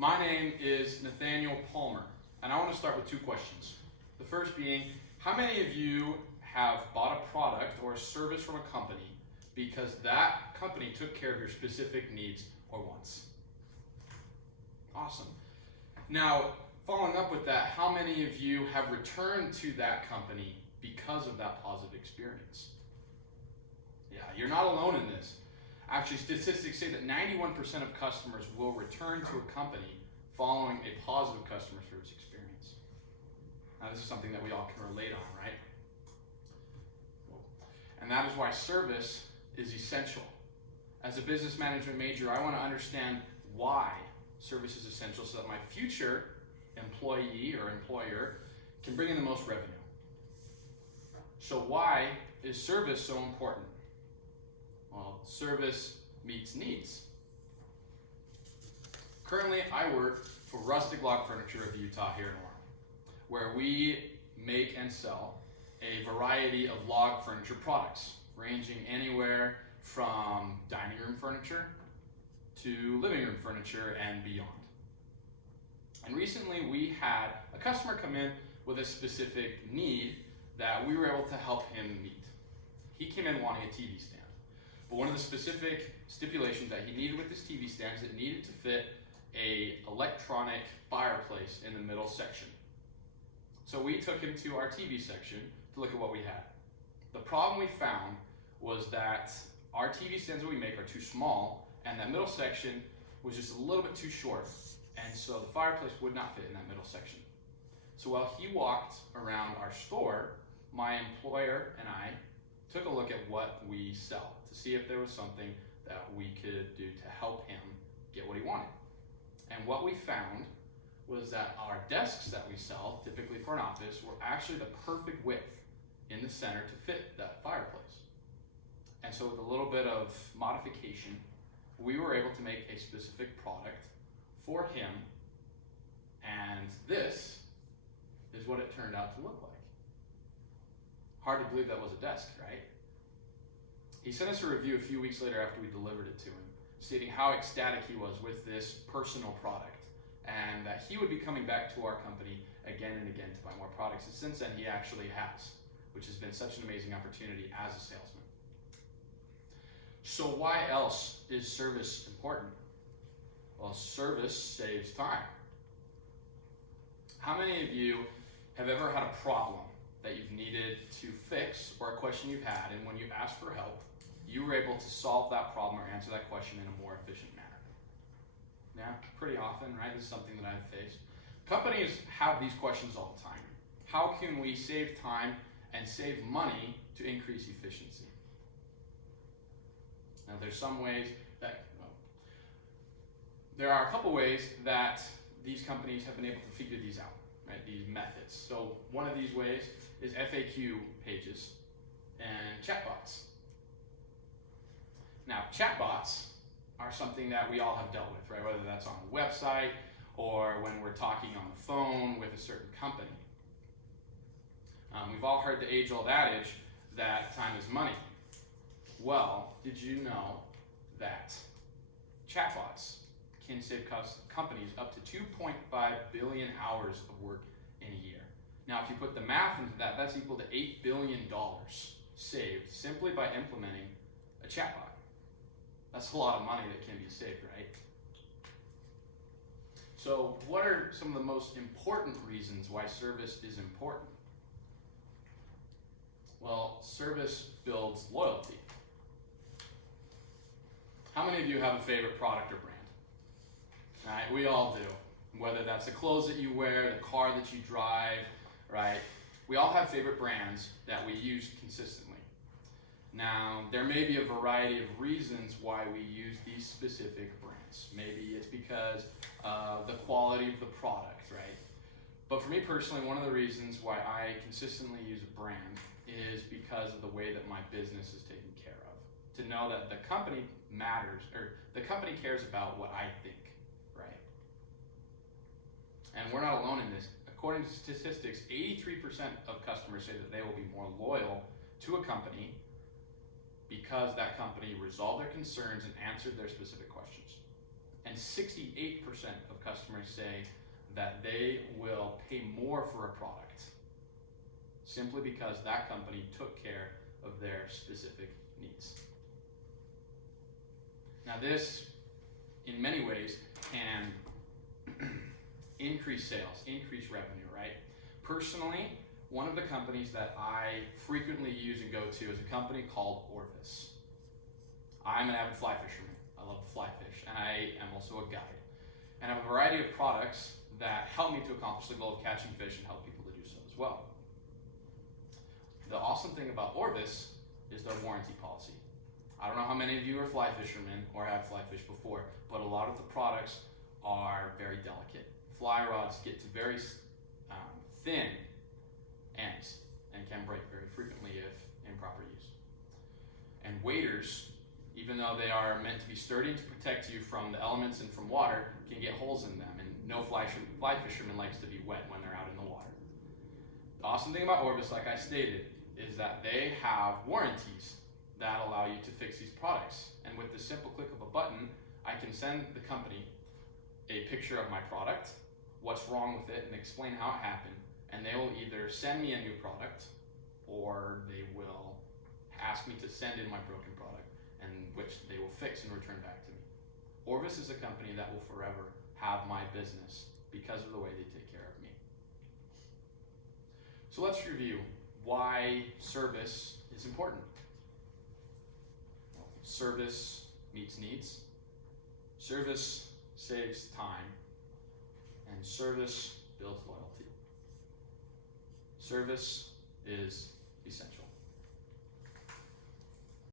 My name is Nathaniel Palmer, and I want to start with two questions. The first being, how many of you have bought a product or a service from a company because that company took care of your specific needs or wants? Awesome. Now, following up with that, how many of you have returned to that company because of that positive experience? Yeah, you're not alone in this. Actually, statistics say that 91% of customers will return to a company following a positive customer service experience. Now, this is something that we all can relate on, right? And that is why service is essential. As a business management major, I want to understand why service is essential so that my future employee or employer can bring in the most revenue. So why is service so important? Well, service meets needs. Currently, I work for Rustic Log Furniture of Utah here in Orem, where we make and sell a variety of log furniture products, ranging anywhere from dining room furniture to living room furniture and beyond. And recently we had a customer come in with a specific need that we were able to help him meet. He came in wanting a TV stand. But one of the specific stipulations that he needed with this TV stand is it needed to fit an electronic fireplace in the middle section. So we took him to our TV section to look at what we had. The problem we found was that our TV stands that we make are too small, and that middle section was just a little bit too short. And so the fireplace would not fit in that middle section. So while he walked around our store, my employer and I took a look at what we sell to see if there was something that we could do to help him get what he wanted. And what we found was that our desks that we sell, typically for an office, were actually the perfect width in the center to fit that fireplace. And so with a little bit of modification, we were able to make a specific product for him, and this is what it turned out to look like. Hard to believe that was a desk, right? He sent us a review a few weeks later after we delivered it to him, stating how ecstatic he was with this personal product and that he would be coming back to our company again and again to buy more products. And since then, he actually has, which has been such an amazing opportunity as a salesman. So why else is service important? Well, service saves time. How many of you have ever had a problem that you've needed to fix or a question you've had, and when you asked for help, you were able to solve that problem or answer that question in a more efficient manner? Yeah, pretty often, right? This is something that I've faced. Companies have these questions all the time. How can we save time and save money to increase efficiency? Now, there's some ways that, there are a couple ways that these companies have been able to figure these out, right? These methods. So one of these ways is FAQ pages and chatbots. Now, chatbots are something that we all have dealt with, right? Whether that's on a website or when we're talking on the phone with a certain company. We've all heard the age-old adage that time is money. Well, did you know that chatbots can save companies up to 2.5 billion hours of work in a year? Now, if you put the math into that, that's equal to $8 billion saved simply by implementing a chatbot. That's a lot of money that can be saved, right? So what are some of the most important reasons why service is important? Well, service builds loyalty. How many of you have a favorite product or brand? All right, we all do. Whether that's the clothes that you wear, the car that you drive, right? We all have favorite brands that we use consistently. Now, there may be a variety of reasons why we use these specific brands. Maybe it's because of the quality of the product, right? But for me personally, one of the reasons why I consistently use a brand is because of the way that my business is taken care of. To know that the company matters, or the company cares about what I think, right? And we're not alone in this. According to statistics, 83% of customers say that they will be more loyal to a company because that company resolved their concerns and answered their specific questions. And 68% of customers say that they will pay more for a product simply because that company took care of their specific needs. Now this, in many ways, can increase sales, increase revenue, right? Personally, one of the companies that I frequently use and go to is a company called Orvis. I'm an avid fly fisherman. I love to fly fish, and I am also a guide. And I have a variety of products that help me to accomplish the goal of catching fish and help people to do so as well. The awesome thing about Orvis is their warranty policy. I don't know how many of you are fly fishermen or have fly fished before, but a lot of the products are very delicate. Fly rods get to very thin ends and can break very frequently if improper use. And waders, even though they are meant to be sturdy and to protect you from the elements and from water, can get holes in them, and no fly fisherman likes to be wet when they're out in the water. The awesome thing about Orvis, like I stated, is that they have warranties that allow you to fix these products. And with the simple click of a button, I can send the company a picture of my product, what's wrong with it, and explain how it happened, and they will either send me a new product or they will ask me to send in my broken product, and which they will fix and return back to me. Orvis is a company that will forever have my business because of the way they take care of me. So let's review why service is important. Well, service meets needs, service saves time, and service builds loyalty. Service is essential.